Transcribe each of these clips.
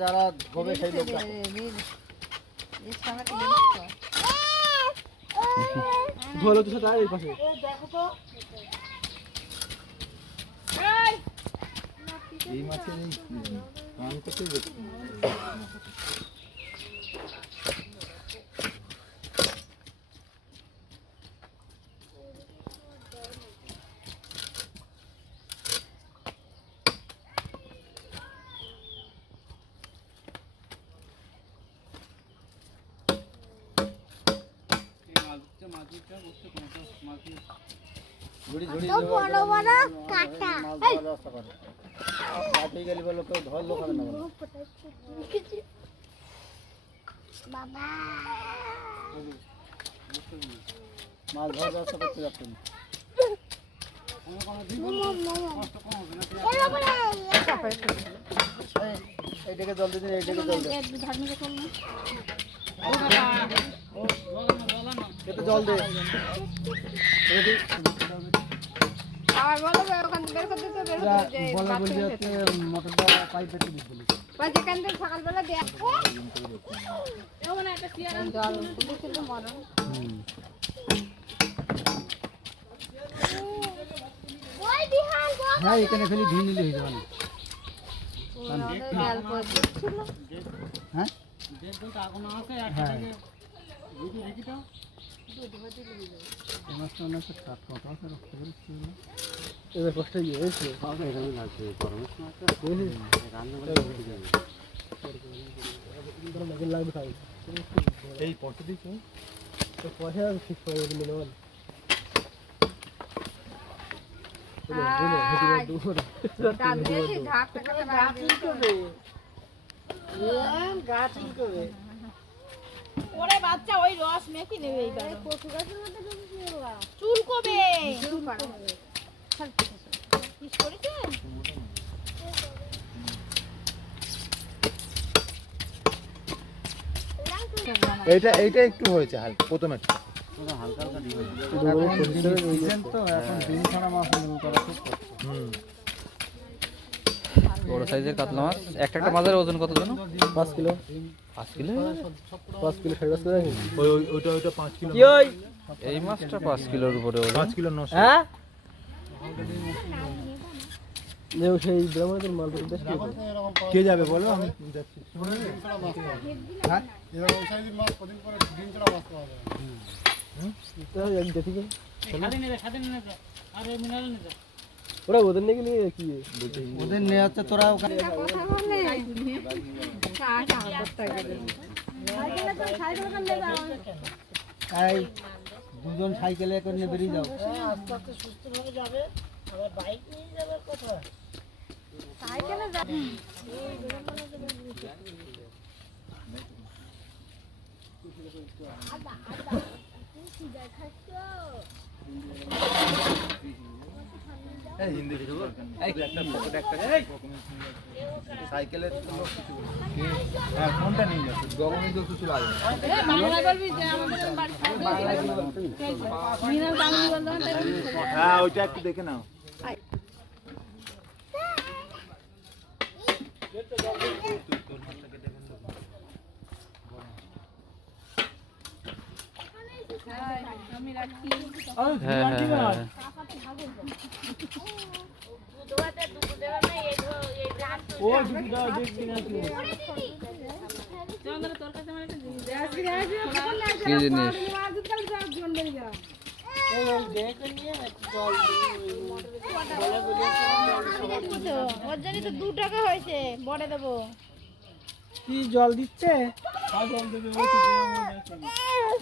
যারা হবে সেই লোক ধরো তো সাথে এই পাশে দেখো তো এই মাছের এই কান করতে দেখো ঝুড়ি ঝুড়ি বড় বড় কাটা এই রাস্তা করে কাটি গেলি বলো কেউ ধরলো খাবে না বাবা মাছ ধর রাস্তা করতে যাচ্ছেন এইটাকে জল দিন এইটাকে জল দিন একটু জল দে আর বলো ওখান থেকে বের করতে তো বের করতে বলা বলি যে মোটরটা পাইপ পেতে দিই বলি পাঁচ এখান থেকে সকালবেলা দেয়া এও মানে একটা সিয়ার জল পুলিশের তো মরণ ওই বিহাল হ্যাঁ এখানে খালি ধুই নিলে হয়ে যাবে না হ্যাঁ দেড়টা আগুন আছে একটা থেকে ভিডিও দেখি তো মাছটা অনেক কাট কাটা আছে রক্ত বেরোচ্ছে না এবার কষ্ট হয়েছে পাবে এখানে লাগবে গরম মাছটা রান্না করে দিতে যাবে গরম লাগবে খাই এই পড়তে দিছো তো পয়সা ঠিক করে দিলে নল ওরে বাচ্চা ওই রস মেখে নেবে এইবার কচু গাছের মধ্যে চুল কবে চুল পাড়বে কি করেছে এইটা একটু হয়েছে হালকা প্রথমে হালকা হালকা দিয়ে তো এখন দিন ছাড়া মাছ করা খুব কষ্ট বড় সাইজের কাতলা মাছ একটা মাছের ওজন কত জানো 5 কিলো 5 কিলো 5 কিলো 5.5 কিলো ওই ওইটা 5 কিলো কি ওই এই মাছটা 5 কিলোর উপরে ওজন 5 কিলো 900 হ্যাঁ নেও সেই ব্রাহ্মণদের মাল দেশ কে যাবে বলো আমি যাচ্ছি হ্যাঁ এরকম সাইজের মাছ কদিন পরে দিন ছাড়া মাছ পাওয়া যায় তো এক দেখি খালি নেবে আর এই মিনারেল নেবে ওরা ওদের নিয়ে গেলে কি ওদের নিয়ে হচ্ছে তোরা ওখানে কথা বলে এই দুজন সাইকেলে করে নিয়ে বেরিয়ে যাও আস্তে আস্তে সুস্থভাবে যাবে আবার বাইক নিয়ে যাবে কোথায় সাইকেলে যাবে আদা আদা কি দেখাচ্ছো এই হিন্দি ভিডিও এই একটা ফটো একটা সাইকেলের তো কিছু হ্যাঁ কোনটা নিয়ে যাচ্ছে গগনে তো কিছু লাগে এ বাংলা বলবি যে আমাদের বাড়ি মিনাল বাংলা বলতো হ্যাঁ ওইটা একটু দেখে নাও আমি রাখি হ্যাঁ হ্যাঁ ও দুধটা দেখবি না তুই চন্দ্র তোর কাছে মানে কি জিনিস ওর জন্য তো 2 টাকা হয়েছে বড়ে দেবো কি জল দিচ্ছে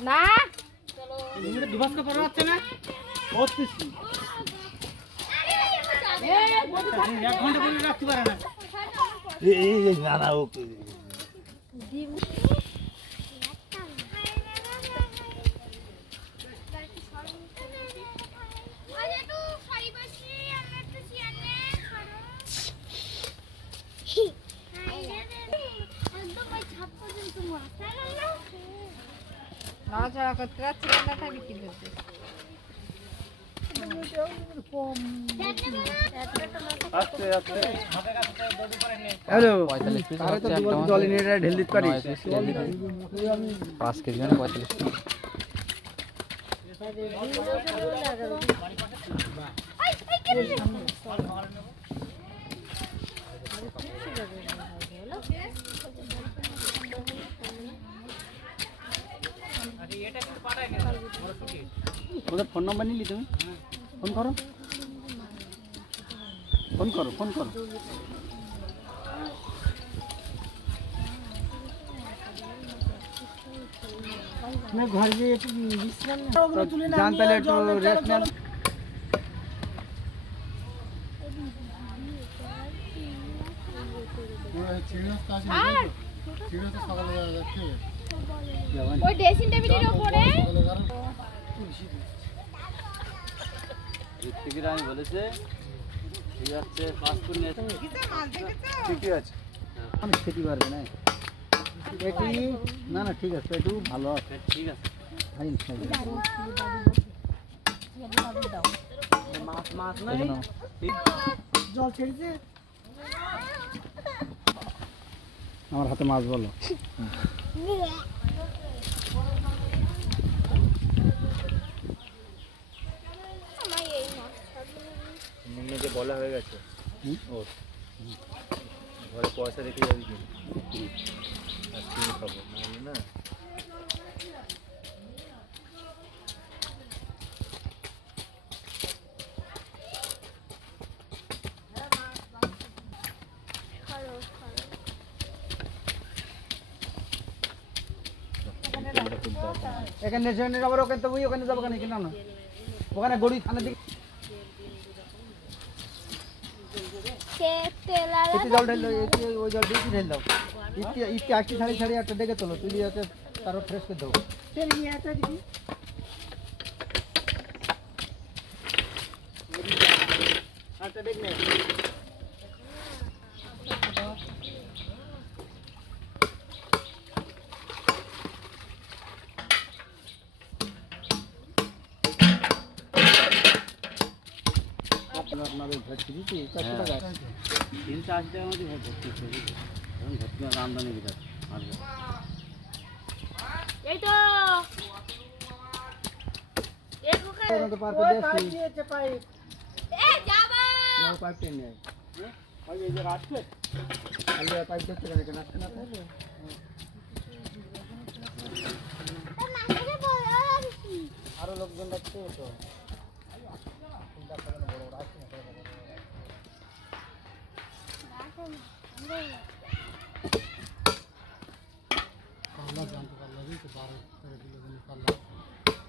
না দুবাসকা পড়া যাচ্ছে না পড়তেছি এক ঘন্টা পরে রাখতে পারে না এই না না ওকে নড়াচড়া করতে পারছি না তাই বিক্রি করতে হ্যালো 45 পিস তারে তো হচ্ছে একটা জল নিয়ে ঢেল দিতে পারি 9 পিস কেজি 5 কেজি মানে 45 পিস ওদের ফোন নাম্বার নিলি তুমি ফোন করো ফোন করো ফোন করো ঘর গিয়ে একটু বিশ্রাম জান তাহলে একটু রেস্ট নেন ওই ড্রেসিং টেবিলের উপরে আমি বলেছে ঠিক আছে পাসপোর্ট নিয়ে ঠিকই আছে আমি খেতে পারবে না এটি না না ঠিক আছে একটু ভালো আছে ঠিক আছে মাছ নাই জল ছেড়েছে আমার হাতে মাছ বলো নিম্নকে বলা হয়ে গেছে ওর ঘরে পয়সা রেখে যাবি কি আর চিনি খাবো নাহলে না এখানে জেনে যাবো ওখানে তো ওখানে যাবো কেন কিনা না ওখানে গড়ি থানার দিকে এটি জল ঢেল এটি ওই জল বেশি ঢেল দাও ইতি ইতি 80 সাড়ে একটা ডেকে তোলো তুই যাতে তারও ফ্রেশ করে দাও তেল নিয়ে একটা দিবি আটা দেখ নে আপনাদের ভর্তি দিচ্ছি কত টাকা 380 টাকার মধ্যে ভর্তি করতে এখন ভর্তি আমদানি বিরাট এই তো এক ওখানে তো পার করে দিয়েছি এ যাবা নাও পাইপ টেনে আয় ওই যে রাখছে আলে পাইপ দেখতে গেলে কেন আসছে না তাহলে আরো লোকজন লাগছে তো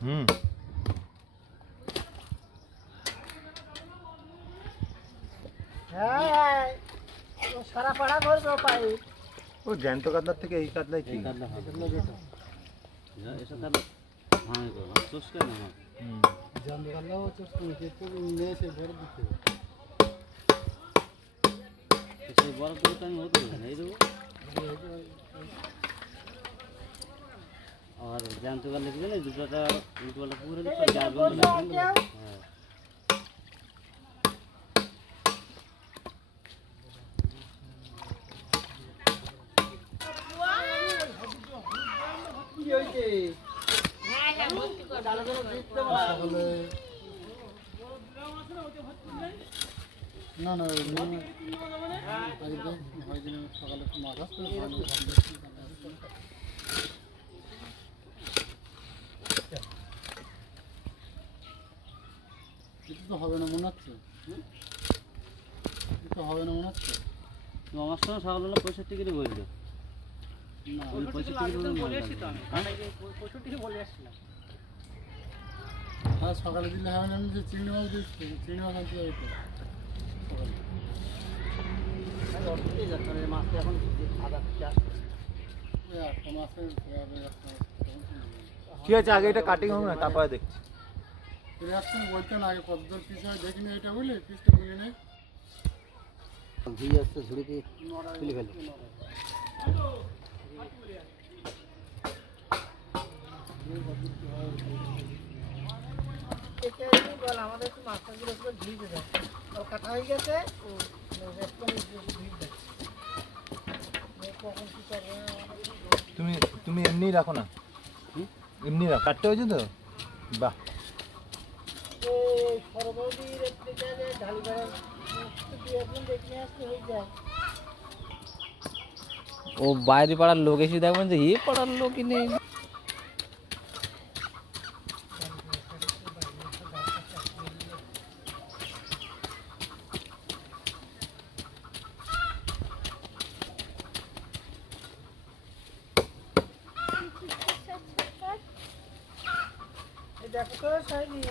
হুম হ্যাঁ সারা পাড়া করবে পাই ও জ্যান্ত কাতলার থেকে এই কাতলাই ঠিক এসে তাহলে হ্যাঁ চুষকে না জান কাতলা হচ্ছে তো নিয়ে এসে ঘরে দিতে সেই বড় করে তো আমি হতে না এই দেবো আর জ্যান্ত কালে দিলে না দুটোটা উল্টোটা পুকুরে দিতে যাবে হ্যাঁ কি হইছে হ্যাঁ হ্যাঁ ভর্তি কর সকালে না না আগে তো হয় দিন সকালে মাছ আসতে কিছু তো হবে না মনে হচ্ছে কিছু তো হবে না মনে হচ্ছে তো আমার সঙ্গে সকালবেলা 65 টিকিট বললো না 65 টিকিট বলে এসেছি তো আমি হ্যাঁ সকালে দিলে হবে না আমি যে চিংড়ি মাছ দিচ্ছি চিংড়ি মাছ আনতে যাবে তো মাছটা এখন আধা ওই একটা মাছের ঠিক আছে আগে এটা কাটিং হোক না তারপরে দেখছি রিয়াকশন বলতেন আগে কতদূর পিস হয় দেখিনি এটা বুঝলি পিসটা বুঝলি নেই ঘি আসছে ঝুড়িতে তুলে ফেলে আমাদের একটু মাছটা ঘি কাটা হয়ে গেছে তুমি তুমি এমনিই রাখো না, এমনি রাখো। 4টে হয়েছে তো, বাহ। ও বাইরে পাড়ার লোক এসে দেখবেন যে এই পাড়ার লোকই নেই। দেখো তো সাইনি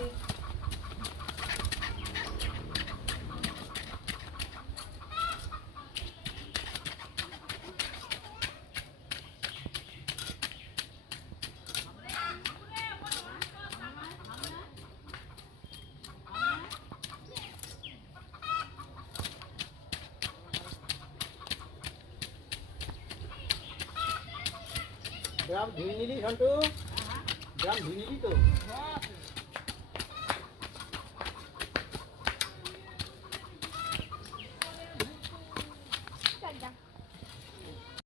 গ্রাম ধুয়ে নিলি ঘন্টু, গ্রাম ধুয়ে নিলি তো?